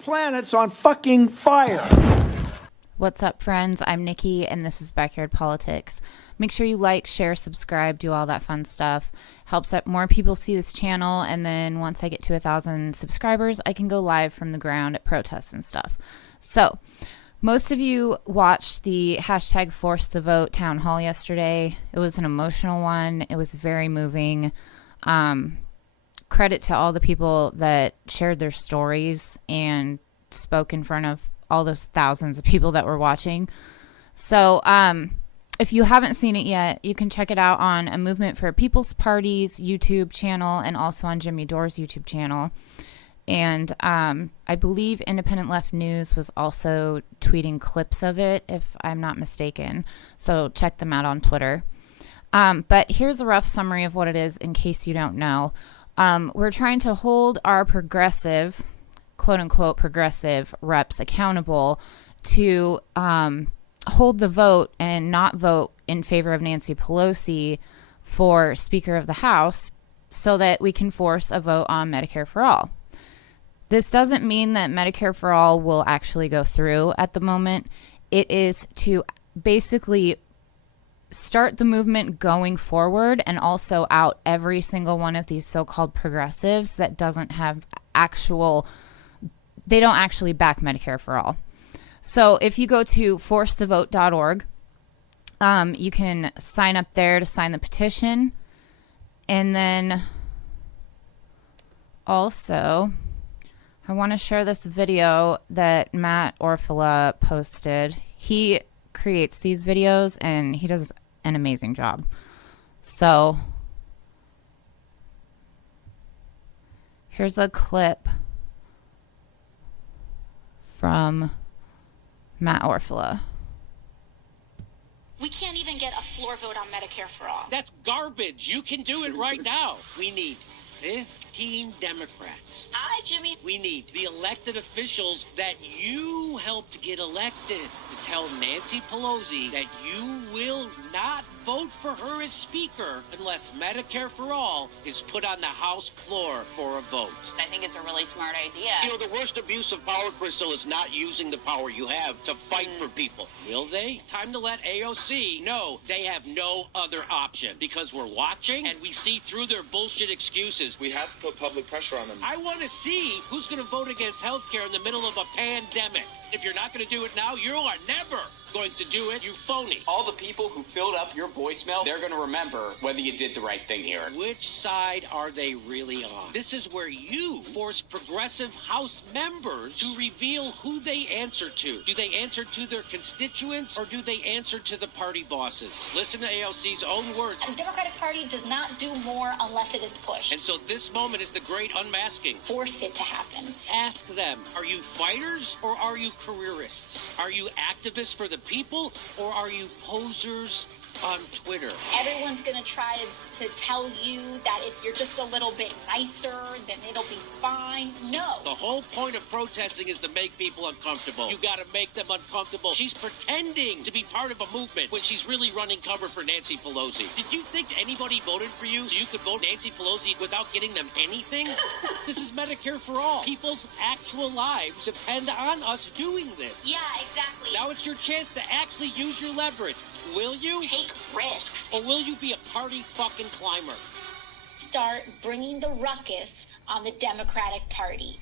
planet's on fucking fire. What's up, friends? I'm Nikki, and this is Backyard Politics. Make sure you like, share, subscribe, do all that fun stuff. Helps that more people see this channel, and then once I get to 1,000 subscribers, I can go live from the ground at protests and stuff. So, most of you watched the hashtag Force the Vote town hall yesterday. It was an emotional one. It was very moving. Credit to all the people that shared their stories and spoke in front of all those thousands of people that were watching. So if you haven't seen it yet, you can check it out on A Movement for People's Party's YouTube channel and also on Jimmy Dore's YouTube channel. And I believe Independent Left News was also tweeting clips of it, if I'm not mistaken. So check them out on Twitter. But here's a rough summary of what it is in case you don't know. We're trying to hold our progressive, quote-unquote progressive reps accountable to hold the vote and not vote in favor of Nancy Pelosi for Speaker of the House so that we can force a vote on Medicare for All. This doesn't mean that Medicare for All will actually go through at the moment. It is to basically start the movement going forward and also out every single one of these so-called progressives that doesn't have they don't actually back Medicare for All. So if you go to forcethevote.org, you can sign up there to sign the petition. And then also, I want to share this video that Matt Orfila posted. He creates these videos and he does an amazing job. So here's a clip from Matt Orfila. We can't even get a floor vote on Medicare for All. That's garbage. You can do it right now. We need 15 Democrats. Hi, Jimmy. We need the elected officials that you helped get elected to tell Nancy Pelosi that you will not vote for her as Speaker unless Medicare for All is put on the House floor for a vote. I think it's a really smart idea. You know, the worst abuse of power, Crystal, is not using the power you have to fight for people. Will they? Time to let AOC know they have no other option because we're watching and we see through their bullshit excuses. We have to put public pressure on them. I want to see who's going to vote against healthcare in the middle of a pandemic. If you're not going to do it now, you are never going to do it, you phony. All the people who filled up your voicemail, they're going to remember whether you did the right thing here. Which side are they really on? This is where you force progressive House members to reveal who they answer to. Do they answer to their constituents or do they answer to the party bosses? Listen to AOC's own words. The Democratic Party does not do more unless it is pushed. And so this moment is the great unmasking. Force it to happen. Ask them, are you fighters or are you careerists? Are you activists for the people or are you posers on Twitter? Everyone's going to try to tell you that if you're just a little bit nicer, then it'll be fine. No. The whole point of protesting is to make people uncomfortable. You got to make them uncomfortable. She's pretending to be part of a movement when she's really running cover for Nancy Pelosi. Did you think anybody voted for you so you could vote Nancy Pelosi without getting them anything? This is Medicare for All. People's actual lives depend on us doing this. Yeah, exactly. Now it's your chance to actually use your leverage. Will you? Take risks. Or will you be a party fucking climber? Start bringing the ruckus on the Democratic Party.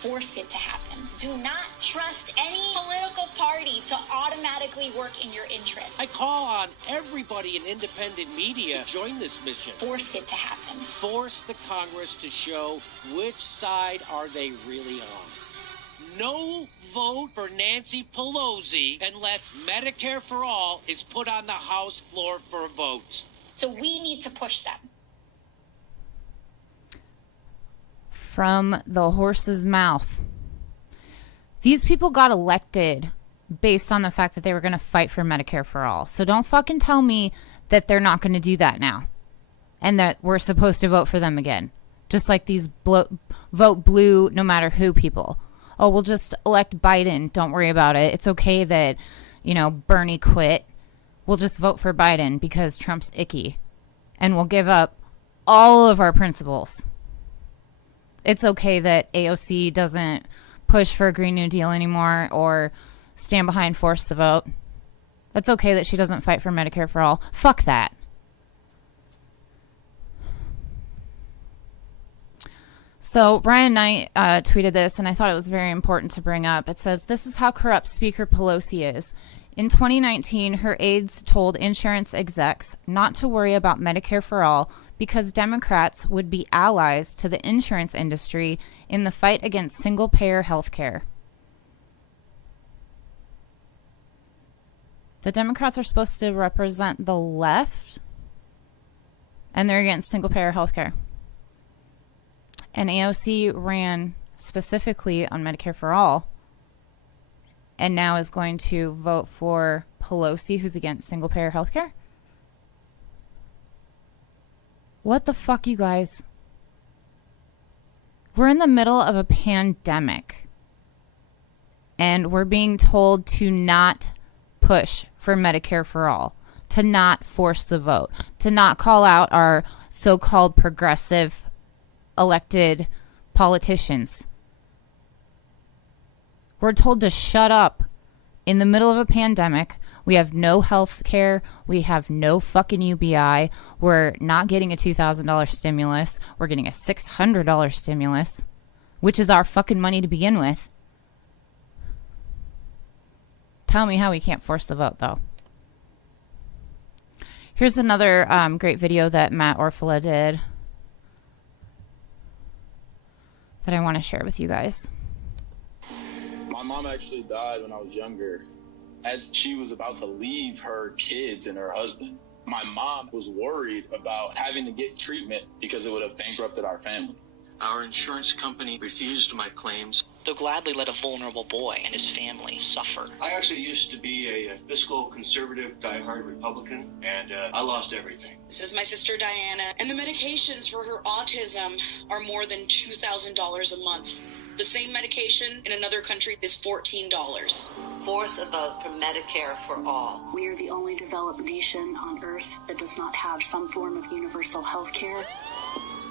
Force it to happen. Do not trust any political party to automatically work in your interest. I call on everybody in independent media to join this mission. Force it to happen. Force the Congress to show which side are they really on. No vote for Nancy Pelosi unless Medicare for All is put on the House floor for a vote. So we need to push them. From the horse's mouth. These people got elected based on the fact that they were going to fight for Medicare for All. So don't fucking tell me that they're not going to do that now and that we're supposed to vote for them again. Just like these vote blue no matter who people. Oh, we'll just elect Biden. Don't worry about it. It's okay that, Bernie quit. We'll just vote for Biden because Trump's icky. And we'll give up all of our principles. It's okay that AOC doesn't push for a Green New Deal anymore or stand behind Force the Vote. It's okay that she doesn't fight for Medicare for all. Fuck that. So Brian Knight tweeted this, and I thought it was very important to bring up. It says, "This is how corrupt Speaker Pelosi is. In 2019, her aides told insurance execs not to worry about Medicare for all because Democrats would be allies to the insurance industry in the fight against single-payer health care." The Democrats are supposed to represent the left, and they're against single-payer health care. And AOC ran specifically on Medicare for all, and now is going to vote for Pelosi, who's against single-payer health care? What the fuck, you guys? We're in the middle of a pandemic, and we're being told to not push for Medicare for all, to not force the vote, to not call out our so-called progressive elected politicians. We're told to shut up in the middle of a pandemic. We have no health care. We have no fucking UBI. We're not getting a $2,000 stimulus. We're getting a $600 stimulus, which is our fucking money to begin with. Tell me how we can't force the vote, though. Here's another great video that Matt Orfalea did that I want to share with you guys. My mom actually died when I was younger. As she was about to leave her kids and her husband, my mom was worried about having to get treatment because it would have bankrupted our family. Our insurance company refused my claims. They'll gladly let a vulnerable boy and his family suffer. I actually used to be a fiscal conservative, diehard Republican, and I lost everything. This is my sister Diana, and the medications for her autism are more than $2,000 a month. The same medication in another country is $14. Force a vote for Medicare for all. We are the only developed nation on Earth that does not have some form of universal health care.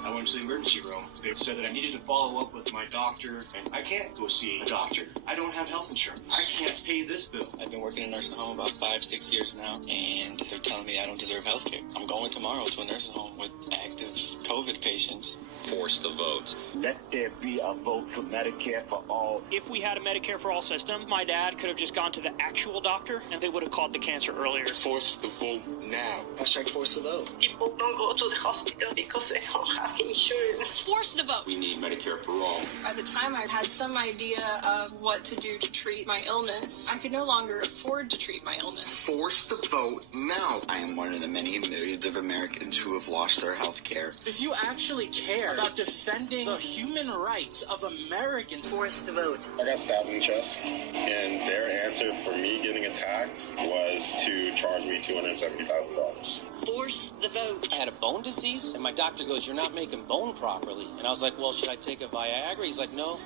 I went to the emergency room. They said that I needed to follow up with my doctor, and I can't go see a doctor. I don't have health insurance. I can't pay this bill. I've been working in a nursing home about 5-6 years now, and they're telling me I don't deserve health care. I'm going tomorrow to a nursing home with active COVID patients. Force the vote. Let there be a vote for Medicare for all. If we had a Medicare for all system, my dad could have just gone to the actual doctor and they would have caught the cancer earlier. Force the vote now. Hashtag force the vote. People don't go to the hospital because they don't have insurance. Force the vote. We need Medicare for all. At the time, I had some idea of what to do to treat my illness. I could no longer afford to treat my illness. Force the vote now. I am one of the many millions of Americans who have lost their health care. If you actually care about defending the human rights of Americans, force the vote. I got stabbed in the chest, and their answer for me getting attacked was to charge me $270,000. Force the vote. I had a bone disease, and my doctor goes, "You're not making bone properly." And I was like, "Well, should I take a Viagra?" He's like, "No,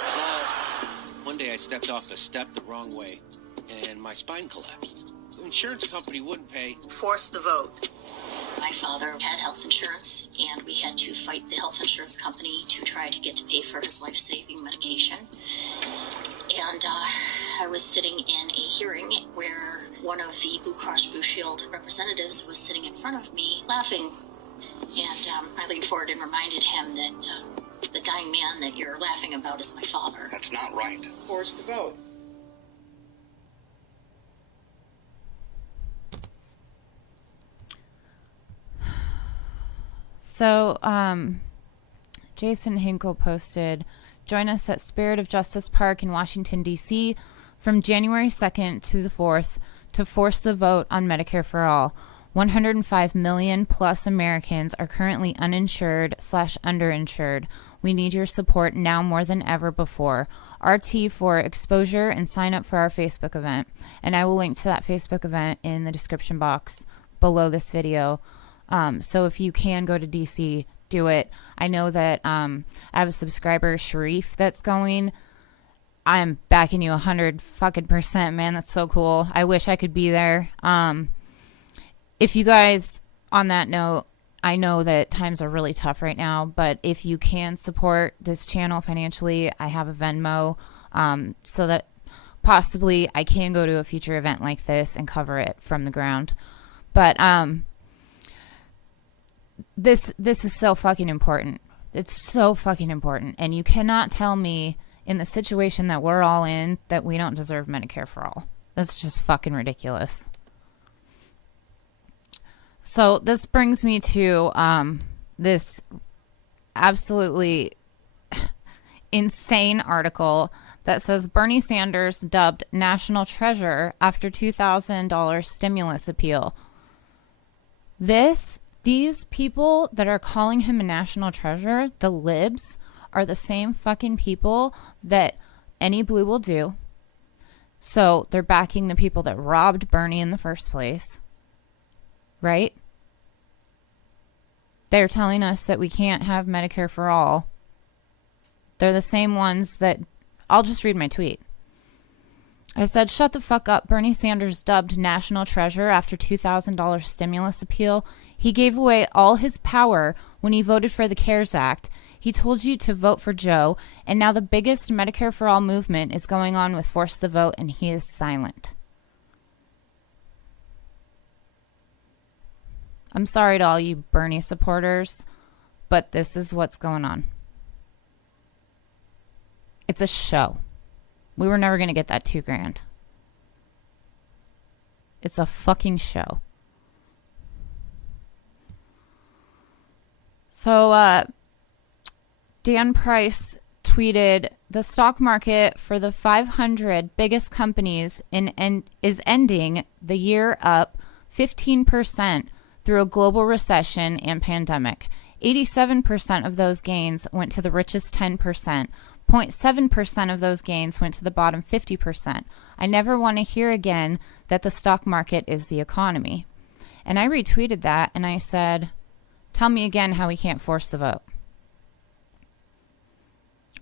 it's not." One day I stepped off the step the wrong way, and my spine collapsed. The insurance company wouldn't pay. Force the vote. My father had health insurance, and we had to fight the health insurance company to try to get to pay for his life-saving medication. And I was sitting in a hearing where one of the Blue Cross Blue Shield representatives was sitting in front of me laughing. And I leaned forward and reminded him that the dying man that you're laughing about is my father. That's not right. Force the vote. So, Jason Hinkle posted, "Join us at Spirit of Justice Park in Washington, D.C. from January 2nd to the 4th to force the vote on Medicare for all. 105 million plus Americans are currently uninsured/underinsured. We need your support now more than ever before. RT for exposure and sign up for our Facebook event." And I will link to that Facebook event in the description box below this video. So if you can go to DC, do it. I know that I have a subscriber, Sharif, that's going. I'm backing you 100%, man. That's so cool. I wish I could be there. If you guys, on that note, I know that times are really tough right now, but if you can support this channel financially, I have a Venmo, so that possibly I can go to a future event like this and cover it from the ground. But this is so fucking important. It's so fucking important. And you cannot tell me in the situation that we're all in that we don't deserve Medicare for all. That's just fucking ridiculous. So this brings me to this absolutely insane article that says Bernie Sanders dubbed national treasure after $2,000 stimulus appeal. These people that are calling him a national treasure, the libs, are the same fucking people that any blue will do. So they're backing the people that robbed Bernie in the first place. Right? They're telling us that we can't have Medicare for all. They're the same ones that... I'll just read my tweet. I said, shut the fuck up. Bernie Sanders dubbed national treasure after $2,000 stimulus appeal. He gave away all his power when he voted for the CARES Act. He told you to vote for Joe, and now the biggest Medicare for all movement is going on with Force the Vote, and he is silent. I'm sorry to all you Bernie supporters, but this is what's going on. It's a show. We were never going to get that $2,000. It's a fucking show. So, Dan Price tweeted, the stock market for the 500 biggest companies is ending the year up 15% through a global recession and pandemic. 87% of those gains went to the richest 10%. 0.7% of those gains went to the bottom 50%. I never want to hear again that the stock market is the economy. And I retweeted that and I said, tell me again how we can't force the vote.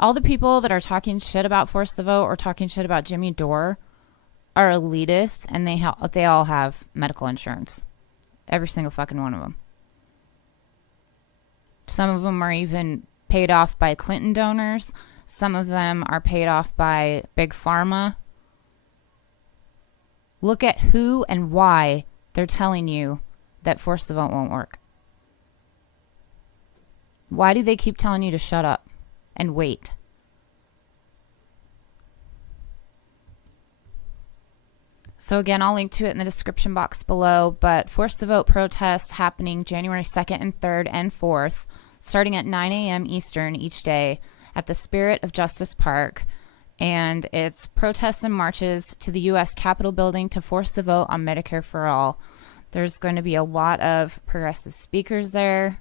All the people that are talking shit about force the vote or talking shit about Jimmy Dore are elitists, and they all have medical insurance. Every single fucking one of them. Some of them are even paid off by Clinton donors. Some of them are paid off by Big Pharma. Look at who and why they're telling you that force the vote won't work. Why do they keep telling you to shut up and wait? So again, I'll link to it in the description box below, but Force the Vote protests happening January 2nd and 3rd and 4th, starting at 9 a.m. Eastern each day at the Spirit of Justice Park. And it's protests and marches to the U.S. Capitol building to force the vote on Medicare for all. There's going to be a lot of progressive speakers there.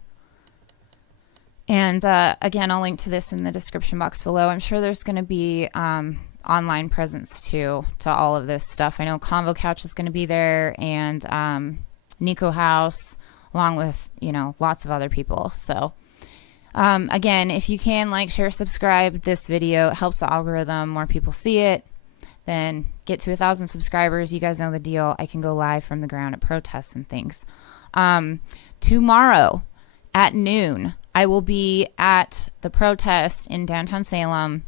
And again, I'll link to this in the description box below. I'm sure there's going to be online presence too to all of this stuff. I know Convo Couch is going to be there, and Nico House, along with, lots of other people. So again, if you can like, share, subscribe this video, it helps the algorithm, more people see it, then get to 1,000 subscribers. You guys know the deal. I can go live from the ground at protests and things. Tomorrow at noon, I will be at the protest in downtown Salem.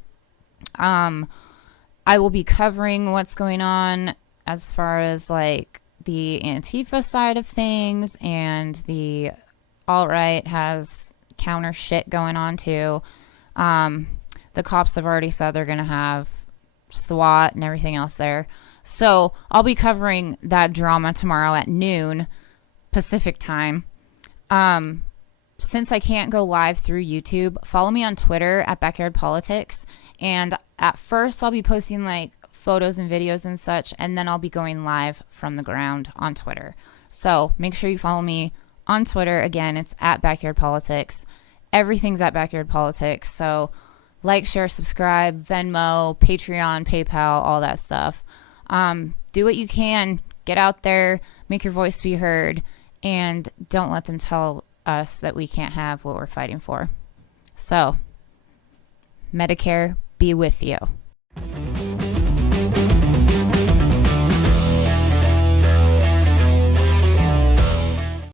I will be covering what's going on as far as like the Antifa side of things, and the alt-right has counter shit going on too. The cops have already said they're going to have SWAT and everything else there. So I'll be covering that drama tomorrow at noon Pacific time. Since I can't go live through YouTube, follow me on Twitter at Backyard Politics. And at first I'll be posting like photos and videos and such, and then I'll be going live from the ground on Twitter. So make sure you follow me on Twitter. Again, it's at Backyard Politics. Everything's at Backyard Politics. So like, share, subscribe, Venmo, Patreon, PayPal, all that stuff. Do what you can. Get out there, make your voice be heard, and don't let them tell us that we can't have what we're fighting for. So, Medicare be with you.